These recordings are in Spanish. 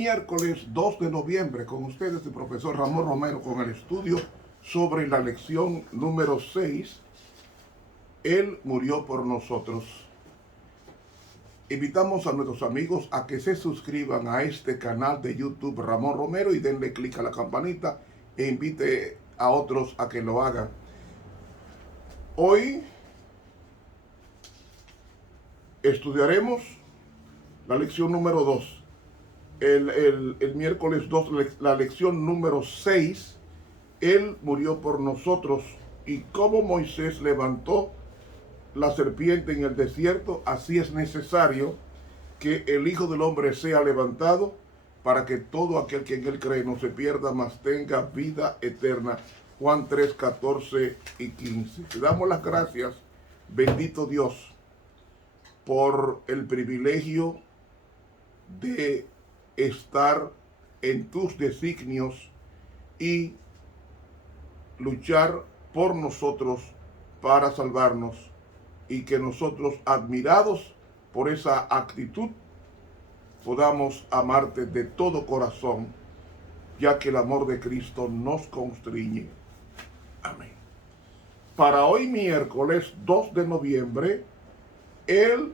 miércoles 2 de noviembre con ustedes el profesor Ramón Romero con el estudio sobre la lección número 6. Él murió por nosotros. Invitamos a nuestros amigos a que se suscriban a este canal de YouTube Ramón Romero y denle clic a la campanita e invite a otros a que lo hagan. Hoy estudiaremos la lección número 2. El miércoles 2, la lección número 6, Él murió por nosotros, y como Moisés levantó la serpiente en el desierto, así es necesario que el Hijo del Hombre sea levantado para que todo aquel que en Él cree no se pierda, mas tenga vida eterna. Juan 3, 14 y 15. Te damos las gracias, bendito Dios, por el privilegio de estar en tus designios y luchar por nosotros para salvarnos, y que nosotros, admirados por esa actitud, podamos amarte de todo corazón, ya que el amor de Cristo nos constriñe. Amén. Para hoy miércoles 2 de noviembre, Él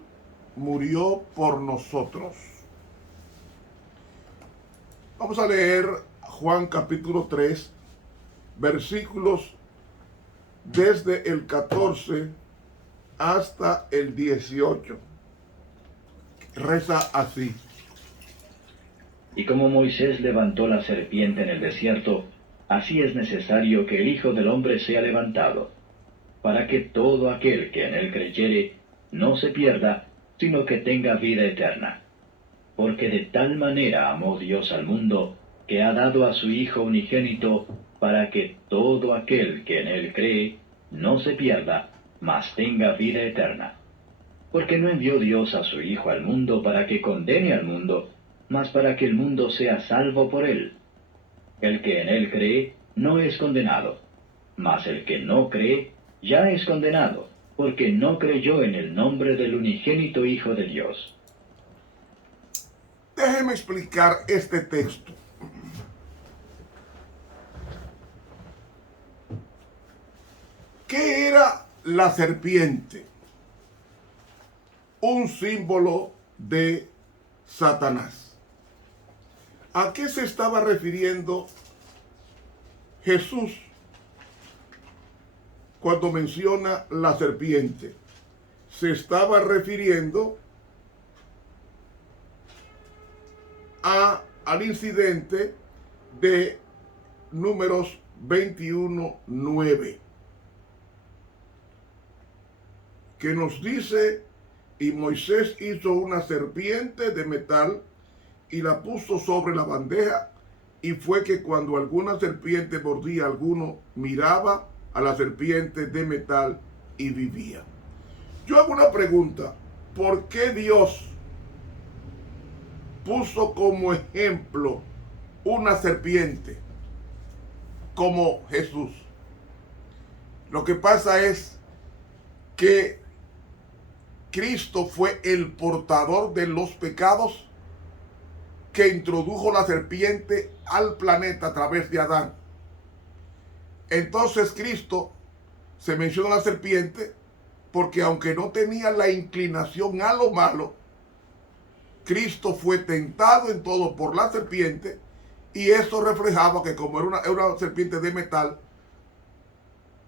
murió por nosotros. Vamos a leer Juan capítulo 3, versículos desde el 14 hasta el 18. Reza así. Y como Moisés levantó la serpiente en el desierto, así es necesario que el Hijo del Hombre sea levantado, para que todo aquel que en él creyere no se pierda, sino que tenga vida eterna. Porque de tal manera amó Dios al mundo, que ha dado a su Hijo unigénito, para que todo aquel que en él cree no se pierda, mas tenga vida eterna. Porque no envió Dios a su Hijo al mundo para que condene al mundo, mas para que el mundo sea salvo por él. El que en él cree no es condenado, mas el que no cree ya es condenado, porque no creyó en el nombre del unigénito Hijo de Dios. Déjeme explicar este texto. ¿Qué era la serpiente? Un símbolo de Satanás. ¿A qué se estaba refiriendo Jesús cuando menciona la serpiente? Se estaba refiriendo al incidente de Números 21:9, que nos dice: y Moisés hizo una serpiente de metal y la puso sobre la bandeja, y fue que cuando alguna serpiente mordía a alguno, miraba a la serpiente de metal y vivía. Yo hago una pregunta: ¿por qué Dios puso como ejemplo una serpiente como Jesús? Lo que pasa es que Cristo fue el portador de los pecados que introdujo la serpiente al planeta a través de Adán. Entonces Cristo se menciona la serpiente porque, aunque no tenía la inclinación a lo malo, Cristo fue tentado en todo por la serpiente, y eso reflejaba que, como era una serpiente de metal,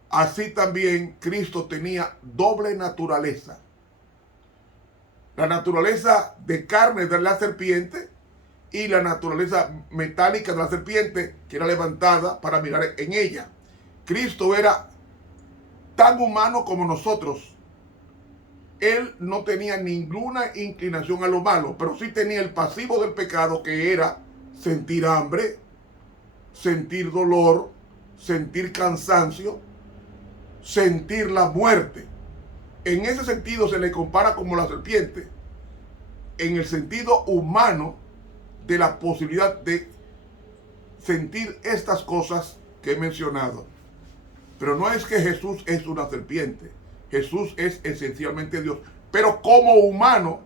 así también Cristo tenía doble naturaleza. La naturaleza de carne de la serpiente y la naturaleza metálica de la serpiente, que era levantada para mirar en ella. Cristo era tan humano como nosotros. Él no tenía ninguna inclinación a lo malo, pero sí tenía el pasivo del pecado, que era sentir hambre, sentir dolor, sentir cansancio, sentir la muerte. En ese sentido se le compara como la serpiente, en el sentido humano de la posibilidad de sentir estas cosas que he mencionado. Pero no es que Jesús es una serpiente. Jesús es esencialmente Dios. Pero como humano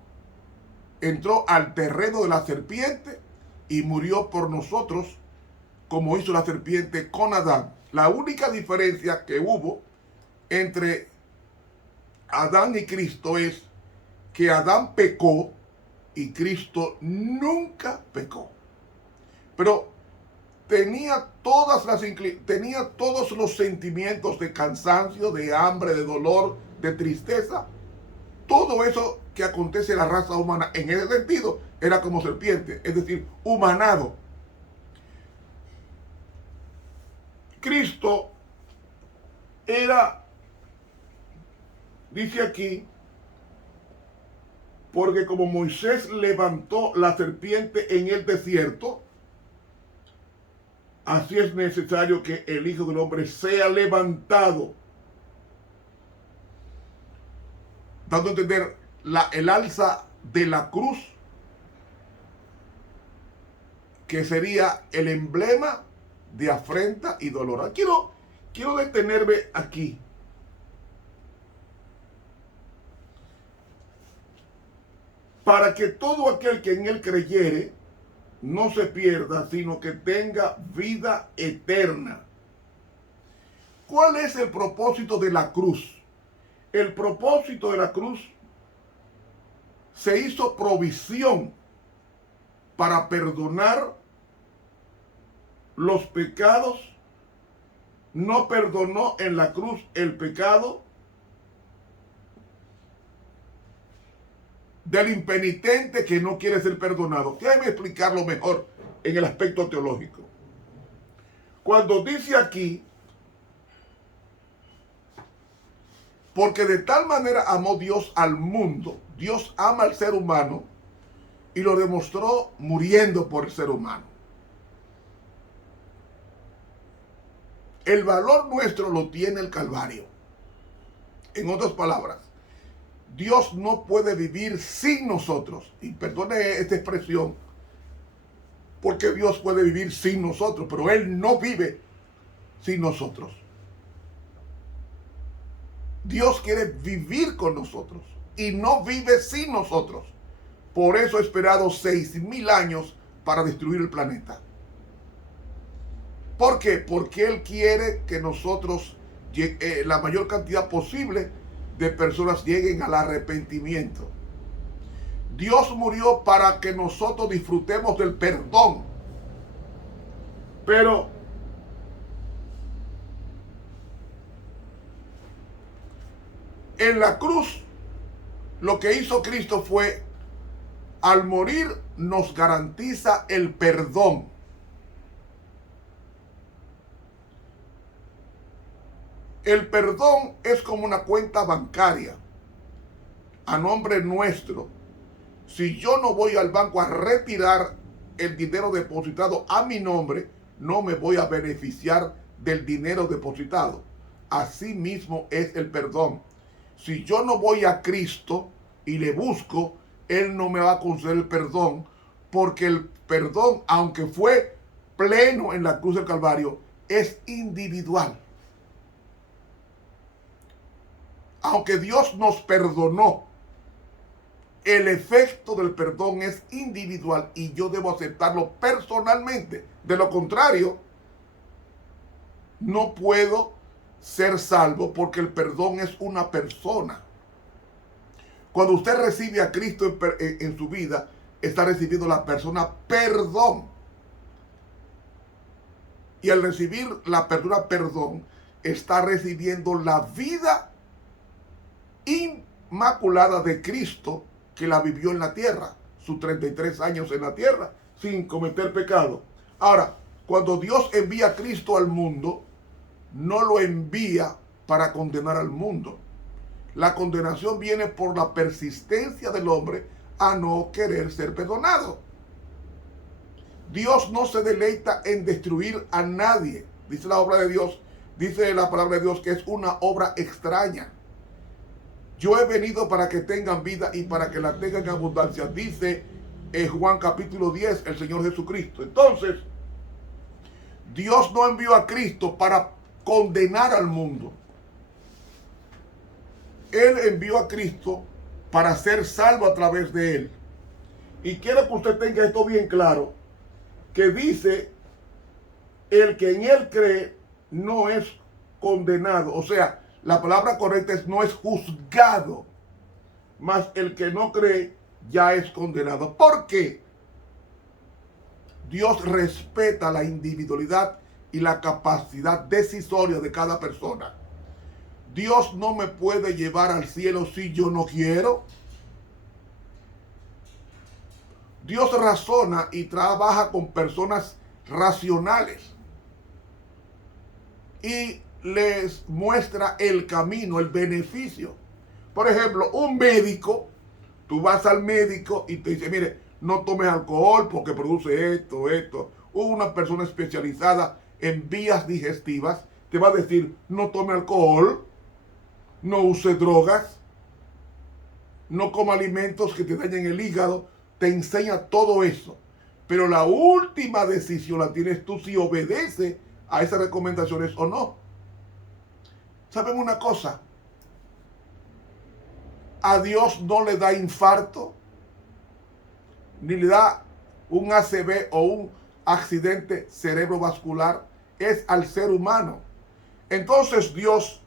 entró al terreno de la serpiente y murió por nosotros como hizo la serpiente con Adán. La única diferencia que hubo entre Adán y Cristo es que Adán pecó y Cristo nunca pecó. Pero tenía todos los sentimientos de cansancio, de hambre, de dolor, de tristeza. Todo eso que acontece en la raza humana en ese sentido era como serpiente, es decir, humanado. Cristo era, dice aquí, porque como Moisés levantó la serpiente en el desierto, así es necesario que el Hijo del Hombre sea levantado. Dando a entender el alza de la cruz, que sería el emblema de afrenta y dolor. Quiero detenerme aquí. Para que todo aquel que en él creyere no se pierda, sino que tenga vida eterna. ¿Cuál es el propósito de la cruz? El propósito de la cruz, se hizo provisión para perdonar los pecados. No perdonó en la cruz el pecado del impenitente que no quiere ser perdonado. Déjame explicarlo mejor en el aspecto teológico. Cuando dice aquí, porque de tal manera amó Dios al mundo, Dios ama al ser humano y lo demostró muriendo por el ser humano. El valor nuestro lo tiene el Calvario. En otras palabras, Dios no puede vivir sin nosotros. Y perdone esta expresión, porque Dios puede vivir sin nosotros, pero Él no vive sin nosotros. Dios quiere vivir con nosotros y no vive sin nosotros. Por eso ha esperado 6,000 años para destruir el planeta. ¿Por qué? Porque Él quiere que nosotros, la mayor cantidad posible de personas lleguen al arrepentimiento. Dios murió para que nosotros disfrutemos del perdón. Pero en la cruz, lo que hizo Cristo fue, al morir, nos garantiza el perdón. El perdón es como una cuenta bancaria a nombre nuestro. Si yo no voy al banco a retirar el dinero depositado a mi nombre, no me voy a beneficiar del dinero depositado. Así mismo es el perdón. Si yo no voy a Cristo y le busco, Él no me va a conceder el perdón, porque el perdón, aunque fue pleno en la cruz del Calvario, es individual. Aunque Dios nos perdonó, el efecto del perdón es individual y yo debo aceptarlo personalmente. De lo contrario, no puedo ser salvo, porque el perdón es una persona. Cuando usted recibe a Cristo en su vida, está recibiendo la persona perdón. Y al recibir la persona perdón, está recibiendo la vida inmaculada de Cristo, que la vivió en la tierra, sus 33 años en la tierra, sin cometer pecado. Ahora, cuando Dios envía a Cristo al mundo, no lo envía para condenar al mundo. La condenación viene por la persistencia del hombre a no querer ser perdonado. Dios no se deleita en destruir a nadie. Dice la obra de Dios, dice la palabra de Dios, que es una obra extraña. Yo he venido para que tengan vida y para que la tengan en abundancia, dice en Juan capítulo 10 el Señor Jesucristo. Entonces, Dios no envió a Cristo para condenar al mundo. Él envió a Cristo para ser salvo a través de Él. Y quiero que usted tenga esto bien claro. que dice, el que en él cree no es condenado. O sea, la palabra correcta es no es juzgado, mas el que no cree ya es condenado. ¿Por qué? Dios respeta la individualidad y la capacidad decisoria de cada persona. Dios no me puede llevar al cielo si yo no quiero. Dios razona y trabaja con personas racionales y les muestra el camino, el beneficio. Por ejemplo, un médico, tú vas al médico y te dice, mire, no tomes alcohol porque produce esto, esto. Una persona especializada en vías digestivas te va a decir, no tome alcohol, no use drogas, no coma alimentos que te dañen el hígado. Te enseña todo eso. Pero la última decisión la tienes tú si obedeces a esas recomendaciones o no. ¿Saben una cosa? A Dios no le da infarto, ni le da un ACV o un accidente cerebrovascular. Es al ser humano. Entonces Dios,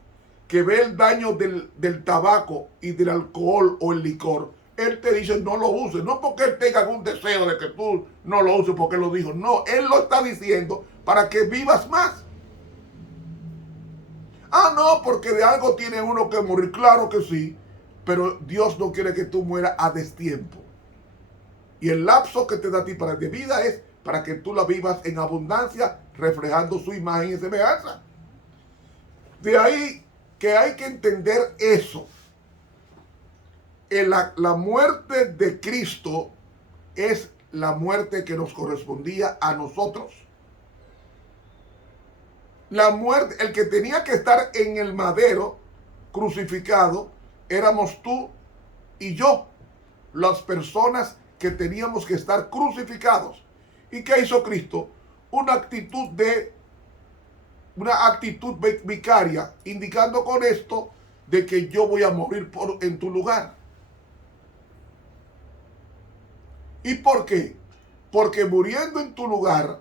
que ve el daño del tabaco y del alcohol o el licor, Él te dice no lo uses. No porque Él tenga algún deseo de que tú no lo uses porque Él lo dijo. No, Él lo está diciendo para que vivas más. Ah, no, porque de algo tiene uno que morir. Claro que sí, pero Dios no quiere que tú mueras a destiempo. Y el lapso que te da a ti para de vida es para que tú la vivas en abundancia, reflejando su imagen y semejanza. De ahí que hay que entender eso. La muerte de Cristo es la muerte que nos correspondía a nosotros. La muerte, el que tenía que estar en el madero crucificado, éramos tú y yo, las personas que teníamos que estar crucificados. ¿Y qué hizo Cristo? Una actitud vicaria, indicando con esto de que yo voy a morir en tu lugar. ¿Y por qué? Porque muriendo en tu lugar,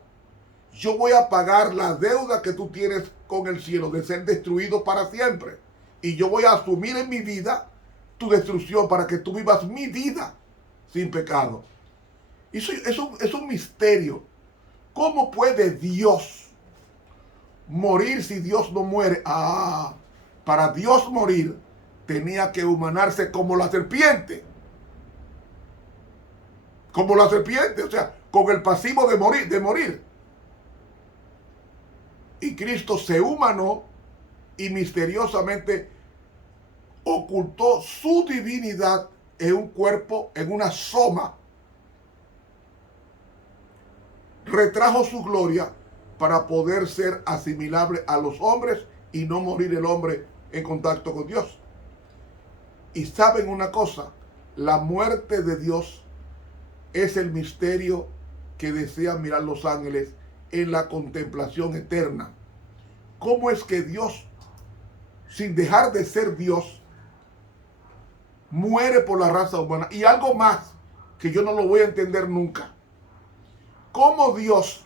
yo voy a pagar la deuda que tú tienes con el cielo de ser destruido para siempre. Y yo voy a asumir en mi vida tu destrucción para que tú vivas mi vida sin pecado. Eso es un misterio. ¿Cómo puede Dios morir si Dios no muere? Para Dios morir tenía que humanarse como la serpiente. Como la serpiente, o sea, con el pasivo de morir. Y Cristo se humanó y misteriosamente ocultó su divinidad en un cuerpo, en una soma. Retrajo su gloria para poder ser asimilable a los hombres y no morir el hombre en contacto con Dios. Y saben una cosa, la muerte de Dios es el misterio que desean mirar los ángeles en la contemplación eterna. ¿Cómo es que Dios, sin dejar de ser Dios, muere por la raza humana? Y algo más que yo no lo voy a entender nunca. ¿Cómo Dios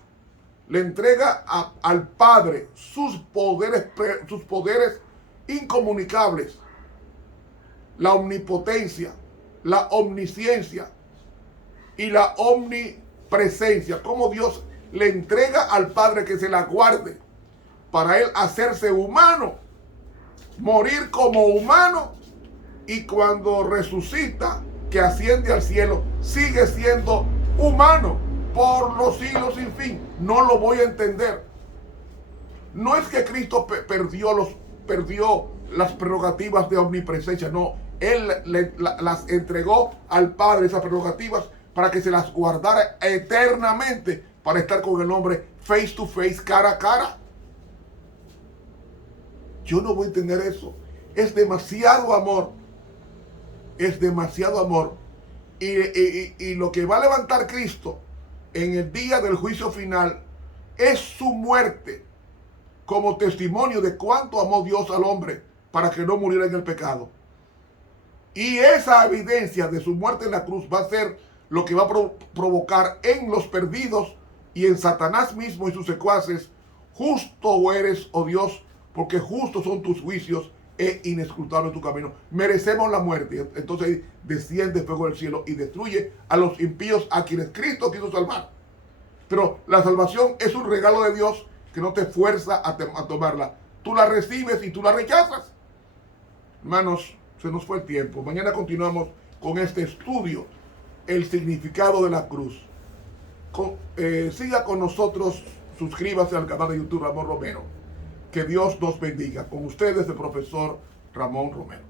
le entrega al Padre sus poderes incomunicables? La omnipotencia, la omnisciencia y la omnipresencia. ¿Cómo Dios le entrega al Padre que se la guarde para Él hacerse humano, morir como humano, y cuando resucita, que asciende al cielo, sigue siendo humano por los siglos sin fin? No lo voy a entender. No es que Cristo perdió las prerrogativas de omnipresencia, no. Él las entregó al Padre, esas prerrogativas, para que se las guardara eternamente, para estar con el hombre face to face, cara a cara. Yo no voy a entender eso. Es demasiado amor. Es demasiado amor. Y lo que va a levantar Cristo en el día del juicio final es su muerte como testimonio de cuánto amó Dios al hombre para que no muriera en el pecado. Y esa evidencia de su muerte en la cruz va a ser lo que va a provocar en los perdidos y en Satanás mismo y sus secuaces, justo eres, oh Dios, porque justos son tus juicios e inescrutable tu camino. Merecemos la muerte. Entonces desciende fuego del cielo y destruye a los impíos a quienes Cristo quiso salvar. Pero la salvación es un regalo de Dios que no te fuerza a tomarla. Tú la recibes y tú la rechazas. Hermanos, se nos fue el tiempo. Mañana continuamos con este estudio, el significado de la cruz. Siga con nosotros, suscríbase al canal de YouTube Ramón Romero. Que Dios nos bendiga. Con ustedes el profesor Ramón Romero.